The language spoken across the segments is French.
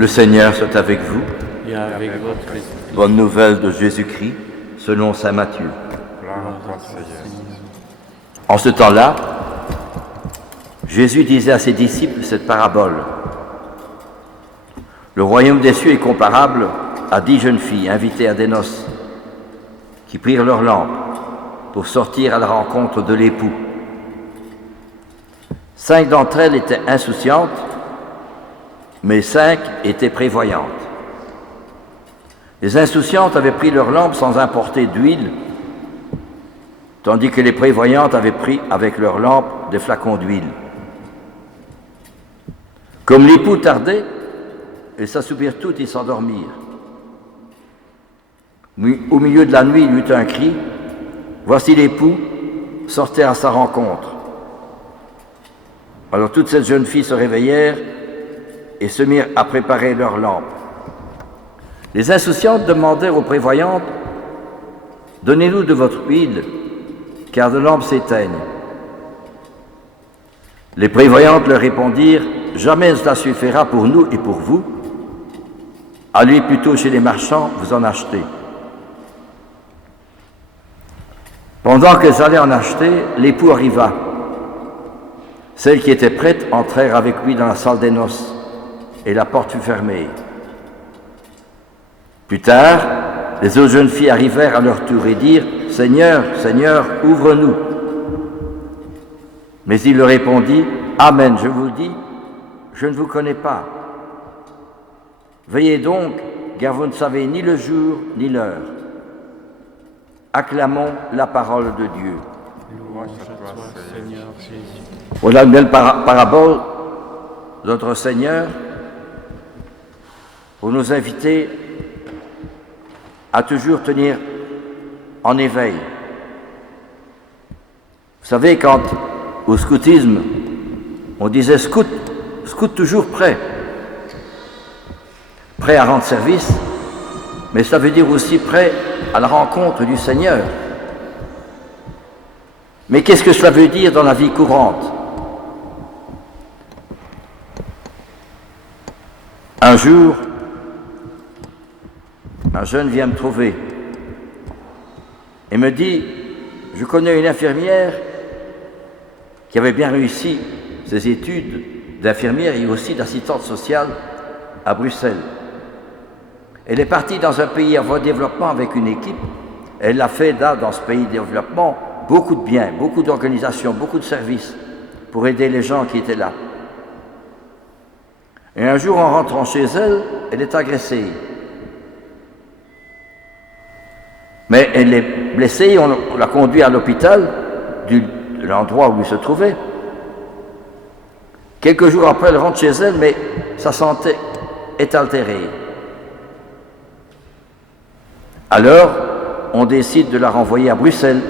Le Seigneur soit avec vous. Et avec votre esprit. Bonne nouvelle de Jésus-Christ, selon saint Matthieu. En ce temps-là, Jésus disait à ses disciples cette parabole. Le royaume des cieux est comparable à 10 jeunes filles invitées à des noces, qui prirent leurs lampes pour sortir à la rencontre de l'époux. 5 d'entre elles étaient insouciantes, mais 5 étaient prévoyantes. Les insouciantes avaient pris leurs lampes sans importer d'huile, tandis que les prévoyantes avaient pris avec leurs lampes des flacons d'huile. Comme l'époux tardait, elles s'assoupirent toutes et s'endormirent. Au milieu de la nuit, il y eut un cri. Voici l'époux, sortez à sa rencontre. Alors toutes ces jeunes filles se réveillèrent et se mirent à préparer leurs lampes. Les insouciantes demandèrent aux prévoyantes, « Donnez-nous de votre huile, car nos lampes s'éteignent. » Les prévoyantes leur répondirent, « Jamais cela suffira pour nous et pour vous. Allez plutôt chez les marchands, vous en achetez. » Pendant qu'elles allaient en acheter, l'époux arriva. Celles qui étaient prêtes entrèrent avec lui dans la salle des noces, et la porte fut fermée. Plus tard, les autres jeunes filles arrivèrent à leur tour et dirent « Seigneur, Seigneur, ouvre-nous » Mais il leur répondit « Amen, je vous le dis, je ne vous connais pas. Veillez donc, car vous ne savez ni le jour ni l'heure. » Acclamons la parole de Dieu. Louange à toi, Seigneur Jésus. Voilà une belle parabole de notre Seigneur pour nous inviter à toujours tenir en éveil. Vous savez, quand au scoutisme, on disait scout toujours prêt à rendre service, mais ça veut dire aussi prêt à la rencontre du Seigneur. Mais qu'est-ce que cela veut dire dans la vie courante? Un jour, un jeune vient me trouver et me dit, je connais une infirmière qui avait bien réussi ses études d'infirmière et aussi d'assistante sociale à Bruxelles. Elle est partie dans un pays en voie de développement avec une équipe. Elle a fait là, dans ce pays de développement, beaucoup de bien, beaucoup d'organisations, beaucoup de services pour aider les gens qui étaient là. Et un jour, en rentrant chez elle, elle est agressée. Mais elle est blessée, on l'a conduite à l'hôpital de l'endroit où elle se trouvait. Quelques jours après, elle rentre chez elle, mais sa santé est altérée. Alors, on décide de la renvoyer à Bruxelles.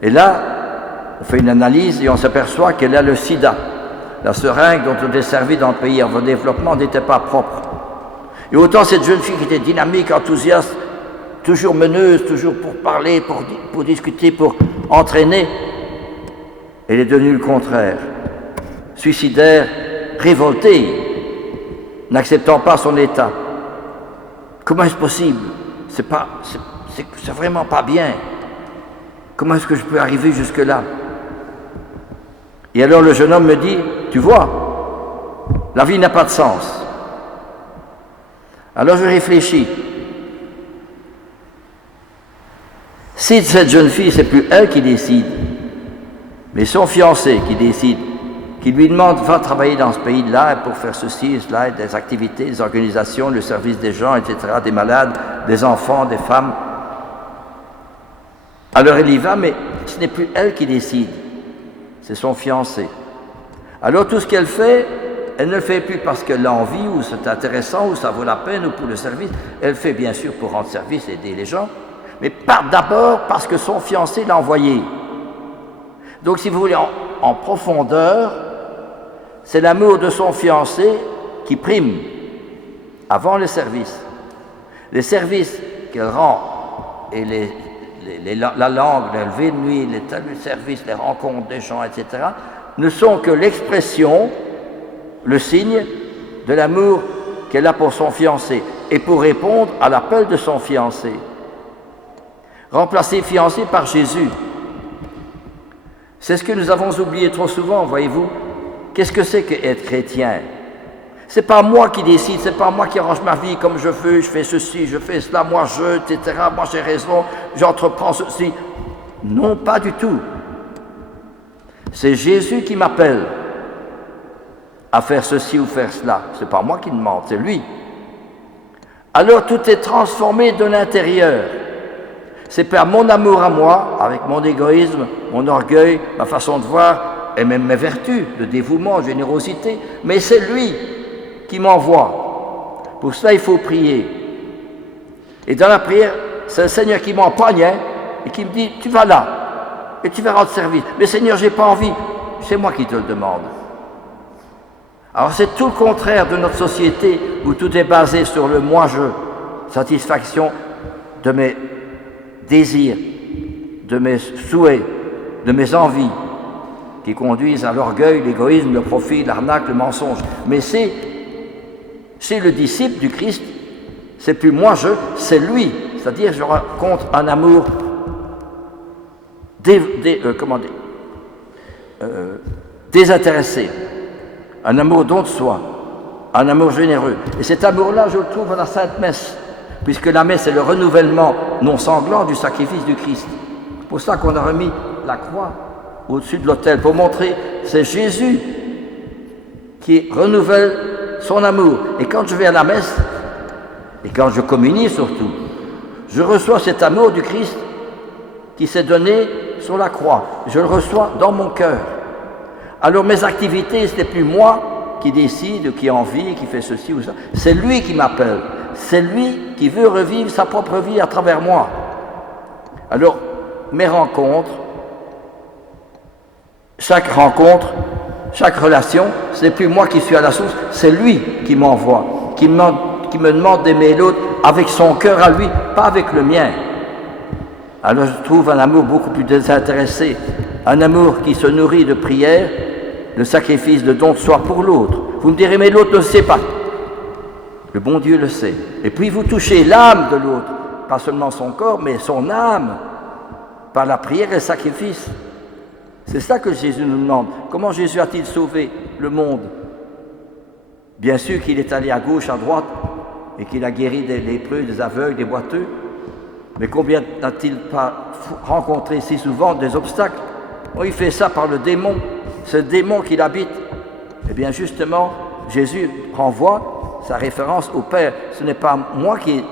Et là, on fait une analyse et on s'aperçoit qu'elle a le sida. La seringue dont on est servi dans le pays en voie de développement n'était pas propre. Et autant cette jeune fille qui était dynamique, enthousiaste, toujours meneuse, toujours pour parler, pour discuter, pour entraîner, elle est devenue le contraire. Suicidaire, révoltée, n'acceptant pas son état. Comment est-ce possible? C'est vraiment pas bien. Comment est-ce que je peux arriver jusque-là? Et alors le jeune homme me dit, tu vois, la vie n'a pas de sens. Alors je réfléchis. Si cette jeune fille, c'est plus elle qui décide, mais son fiancé qui décide, qui lui demande va travailler dans ce pays-là pour faire ceci, cela, des activités, des organisations, le service des gens, etc., des malades, des enfants, des femmes. Alors elle y va, mais ce n'est plus elle qui décide, c'est son fiancé. Alors tout ce qu'elle fait, elle ne le fait plus parce qu'elle a envie, ou c'est intéressant, ou ça vaut la peine, ou pour le service. Elle fait bien sûr pour rendre service, aider les gens, mais d'abord parce que son fiancé l'a envoyé. Donc si vous voulez, en profondeur, c'est l'amour de son fiancé qui prime avant le service. Les services qu'elle rend et la langue, le lever de nuit, les services, les rencontres des gens, etc., ne sont que l'expression, le signe de l'amour qu'elle a pour son fiancé et pour répondre à l'appel de son fiancé. Remplacer fiancé par Jésus. C'est ce que nous avons oublié trop souvent, voyez-vous. Qu'est-ce que c'est qu'être chrétien? C'est pas moi qui décide, c'est pas moi qui arrange ma vie comme je veux, je fais ceci, je fais cela, moi je, etc., moi j'ai raison, j'entreprends ceci. Non, pas du tout. C'est Jésus qui m'appelle à faire ceci ou faire cela. C'est pas moi qui demande, c'est lui. Alors tout est transformé de l'intérieur. C'est pas mon amour à moi, avec mon égoïsme, mon orgueil, ma façon de voir, et même mes vertus, de dévouement, de générosité, mais c'est lui qui m'envoie. Pour cela, il faut prier. Et dans la prière, c'est le Seigneur qui m'empoigne et qui me dit, tu vas là, et tu vas rendre service. Mais Seigneur, j'ai pas envie. C'est moi qui te le demande. Alors c'est tout le contraire de notre société où tout est basé sur le moi-je, satisfaction de mes désirs, de mes souhaits, de mes envies, qui conduisent à l'orgueil, l'égoïsme, le profit, l'arnaque, le mensonge. Mais c'est le disciple du Christ, c'est plus moi-je, c'est lui. C'est-à-dire je rencontre un amour désintéressé, un amour don de soi, un amour généreux. Et cet amour-là, je le trouve à la Sainte Messe, puisque la messe est le renouvellement non sanglant du sacrifice du Christ. C'est pour ça qu'on a remis la croix au-dessus de l'autel, pour montrer c'est Jésus qui renouvelle son amour. Et quand je vais à la messe, et quand je communie surtout, je reçois cet amour du Christ qui s'est donné sur la croix. Je le reçois dans mon cœur. Alors mes activités, ce n'est plus moi qui décide, qui a envie, qui fait ceci ou ça. C'est lui qui m'appelle. C'est lui qui veut revivre sa propre vie à travers moi. Alors, mes rencontres, chaque rencontre, chaque relation, ce n'est plus moi qui suis à la source, c'est lui qui m'envoie, qui me demande d'aimer l'autre avec son cœur à lui, pas avec le mien. Alors je trouve un amour beaucoup plus désintéressé, un amour qui se nourrit de prière, de sacrifice, de don de soi pour l'autre. Vous me direz, mais l'autre ne le sait pas. Le bon Dieu le sait. Et puis vous touchez l'âme de l'autre, pas seulement son corps, mais son âme, par la prière et le sacrifice. C'est ça que Jésus nous demande. Comment Jésus a-t-il sauvé le monde? Bien sûr qu'il est allé à gauche, à droite, et qu'il a guéri des lépreux, des aveugles, des boiteux. Mais combien n'a-t-il pas rencontré si souvent des obstacles? Oh, il fait ça par le démon. C'est le démon qui l'habite. Eh bien justement, Jésus renvoie sa référence au Père. Ce n'est pas moi qui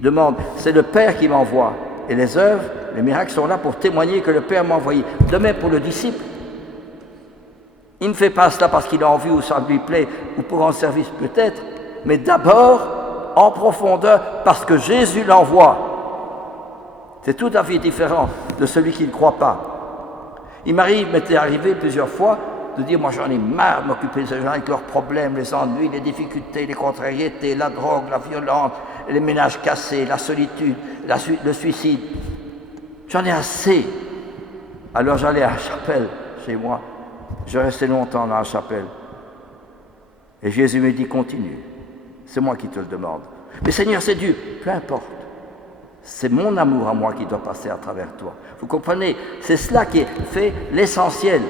demande, c'est le Père qui m'envoie. Et les œuvres, les miracles sont là pour témoigner que le Père m'a envoyé. De même pour le disciple. Il ne fait pas cela parce qu'il a envie ou ça lui plaît ou pour un service peut-être, mais d'abord en profondeur parce que Jésus l'envoie. C'est tout à fait différent de celui qui ne croit pas. Il m'était arrivé plusieurs fois de dire, moi j'en ai marre de m'occuper de ces gens avec leurs problèmes, les ennuis, les difficultés, les contrariétés, la drogue, la violence, les ménages cassés, la solitude, le suicide. J'en ai assez. Alors j'allais à la chapelle chez moi. Je restais longtemps dans la chapelle. Et Jésus me dit, continue. C'est moi qui te le demande. Mais Seigneur, c'est Dieu. Peu importe. C'est mon amour à moi qui doit passer à travers toi. Vous comprenez? C'est cela qui fait l'essentiel.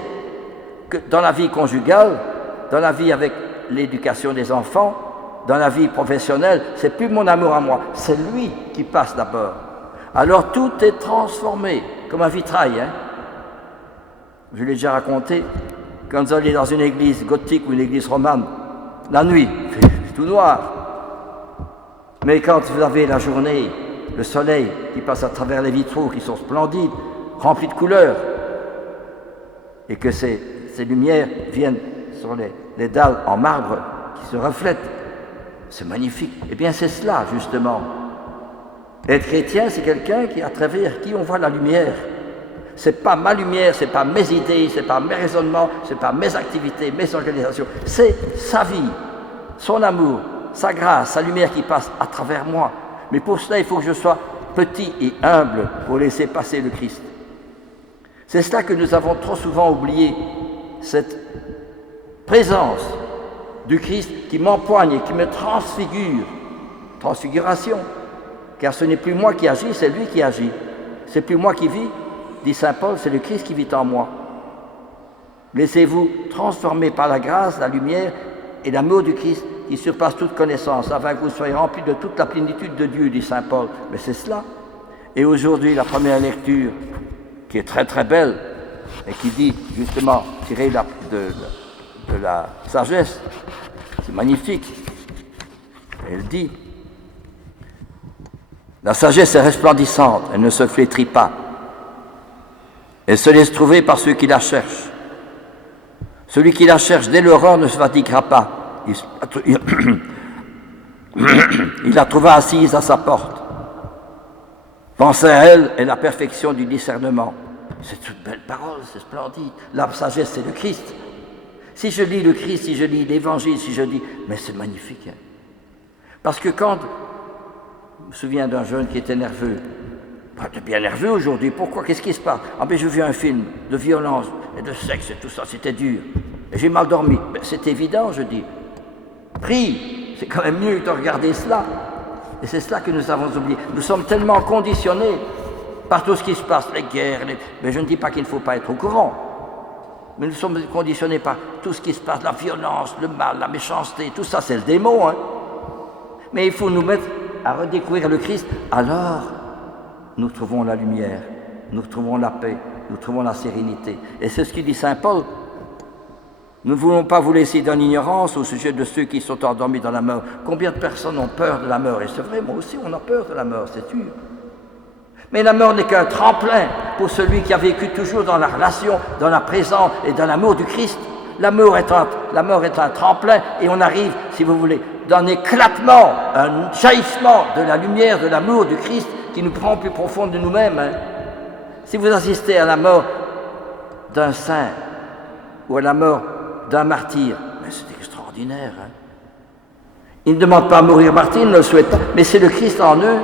Que dans la vie conjugale, dans la vie avec l'éducation des enfants, dans la vie professionnelle, c'est plus mon amour à moi. C'est lui qui passe d'abord. Alors tout est transformé, comme un vitrail. Je l'ai déjà raconté. Quand vous allez dans une église gothique ou une église romane, la nuit, c'est tout noir. Mais quand vous avez la journée, le soleil qui passe à travers les vitraux qui sont splendides, remplis de couleurs, et que ces lumières viennent sur les dalles en marbre qui se reflètent, c'est magnifique. Eh bien c'est cela justement. Être chrétien, c'est quelqu'un à travers qui on voit la lumière. C'est pas ma lumière, c'est pas mes idées, c'est pas mes raisonnements, c'est pas mes activités, mes organisations. C'est sa vie, son amour, sa grâce, sa lumière qui passe à travers moi. Mais pour cela, il faut que je sois petit et humble pour laisser passer le Christ. C'est cela que nous avons trop souvent oublié, cette présence du Christ qui m'empoigne et qui me transfigure. Transfiguration. Car ce n'est plus moi qui agis, c'est lui qui agit. C'est plus moi qui vis, dit saint Paul, c'est le Christ qui vit en moi. Laissez-vous transformer par la grâce, la lumière et l'amour du Christ qui surpasse toute connaissance, afin que vous soyez remplis de toute la plénitude de Dieu, dit saint Paul. Mais c'est cela. Et aujourd'hui, la première lecture, qui est très très belle, et qui dit justement, tirée de la sagesse, c'est magnifique. Elle dit, la sagesse est resplendissante, elle ne se flétrit pas. Elle se laisse trouver par ceux qui la cherchent. Celui qui la cherche dès l'aurore ne se fatiguera pas. Il la trouva assise à sa porte. Penser à elle est la perfection du discernement. C'est une belle parole, c'est splendide. La sagesse, c'est le Christ. Si je lis le Christ, si je lis l'Évangile, si je dis... Mais c'est magnifique. Hein? Parce que quand... Je me souviens d'un jeune qui était nerveux. Pas bien nerveux aujourd'hui. Pourquoi? Qu'est-ce qui se passe? Ah ben j'ai vu un film de violence et de sexe et tout ça. C'était dur. Et j'ai mal dormi. Ben, c'est évident, je dis. Prie. C'est quand même mieux de regarder cela. Et c'est cela que nous avons oublié. Nous sommes tellement conditionnés par tout ce qui se passe, les guerres. Mais je ne dis pas qu'il ne faut pas être au courant. Mais nous sommes conditionnés par tout ce qui se passe, la violence, le mal, la méchanceté. Tout ça, c'est le démon. Hein? Mais il faut nous mettre à redécouvrir le Christ. Alors, nous trouvons la lumière, nous trouvons la paix, nous trouvons la sérénité. Et c'est ce que dit saint Paul. Nous ne voulons pas vous laisser dans l'ignorance au sujet de ceux qui sont endormis dans la mort. Combien de personnes ont peur de la mort? Et c'est vrai, moi aussi, on a peur de la mort, c'est sûr. Mais la mort n'est qu'un tremplin pour celui qui a vécu toujours dans la relation, dans la présence et dans l'amour du Christ. La mort est un tremplin et on arrive, si vous voulez, d'un éclatement, un jaillissement de la lumière, de l'amour du Christ qui nous prend plus profond de nous-mêmes. Hein. Si vous assistez à la mort d'un saint ou à la mort d'un martyr, mais c'est extraordinaire. Hein. Ils ne demandent pas à mourir martyr, ils ne le souhaitent pas, mais c'est le Christ en eux.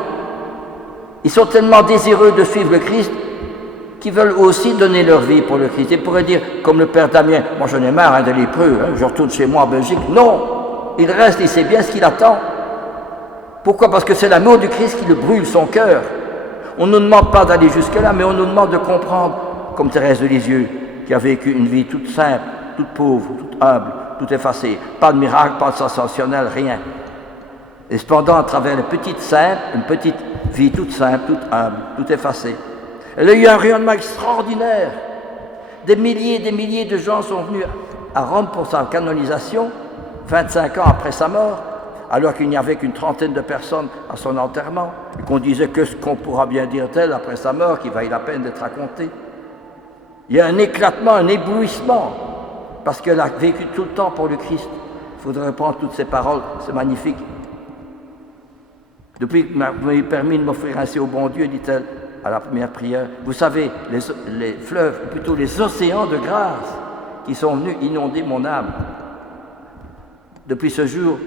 Ils sont tellement désireux de suivre le Christ qu'ils veulent aussi donner leur vie pour le Christ. Ils pourraient dire, comme le père Damien, moi j'en ai marre de lépreux, hein, je retourne chez moi en Belgique. Non, il reste, il sait bien ce qu'il attend. Pourquoi? Parce que c'est l'amour du Christ qui le brûle son cœur. On ne nous demande pas d'aller jusque-là, mais on nous demande de comprendre, comme Thérèse de Lisieux, qui a vécu une vie toute simple, toute pauvre, toute humble, toute effacée. Pas de miracle, pas de sensationnel, rien. Et cependant, à travers les petites simples, une petite vie toute simple, toute humble, toute effacée, elle a eu un rayonnement extraordinaire. Des milliers de gens sont venus à Rome pour sa canonisation, 25 ans après sa mort, alors qu'il n'y avait qu'une trentaine de personnes à son enterrement, et qu'on disait que ce qu'on pourra bien dire d'elle après sa mort, qui vaille la peine d'être raconté. Il y a un éclatement, un éblouissement, parce qu'elle a vécu tout le temps pour le Christ. Il faudrait reprendre toutes ces paroles, c'est magnifique. Depuis que vous m'avez permis de m'offrir ainsi au bon Dieu, dit-elle à la première prière, vous savez, les fleuves, ou plutôt les océans de grâce qui sont venus inonder mon âme. Depuis ce jour,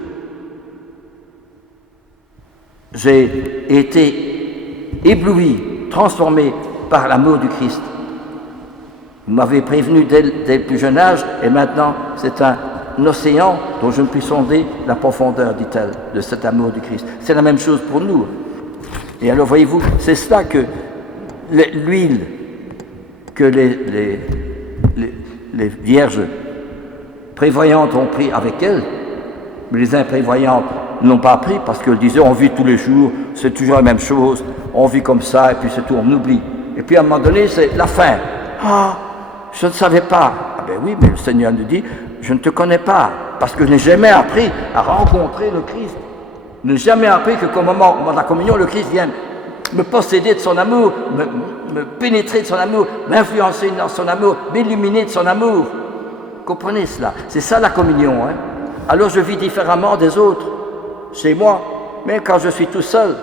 j'ai été ébloui, transformé par l'amour du Christ. Vous m'avez prévenu dès le plus jeune âge, et maintenant c'est un océan dont je ne puis sonder la profondeur, dit-elle, de cet amour du Christ. C'est la même chose pour nous. Et alors, voyez-vous, c'est cela que l'huile que les vierges prévoyantes ont pris avec elles, mais les imprévoyantes n'ont pas pris parce qu'elles disaient on vit tous les jours, c'est toujours la même chose, on vit comme ça et puis c'est tout, on oublie. Et puis à un moment donné, c'est la fin. Ah, je ne savais pas. Ah ben oui, mais le Seigneur nous dit, je ne te connais pas, parce que je n'ai jamais appris à rencontrer le Christ. Je n'ai jamais appris que qu'au moment de la communion, le Christ vienne me posséder de son amour, me pénétrer de son amour, m'influencer dans son amour, m'illuminer de son amour. Comprenez cela? C'est ça la communion. Hein? Alors je vis différemment des autres, chez moi, même quand je suis tout seul,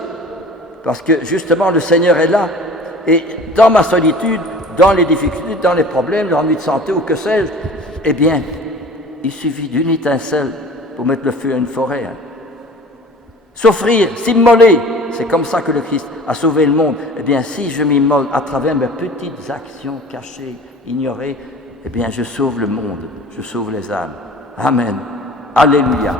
parce que justement le Seigneur est là. Et dans ma solitude, dans les difficultés, dans les problèmes, l'ennui de santé ou que sais-je, eh bien, il suffit d'une étincelle pour mettre le feu à une forêt. Hein. S'offrir, s'immoler, c'est comme ça que le Christ a sauvé le monde. Eh bien, si je m'immole à travers mes petites actions cachées, ignorées, eh bien, je sauve le monde, je sauve les âmes. Amen. Alléluia.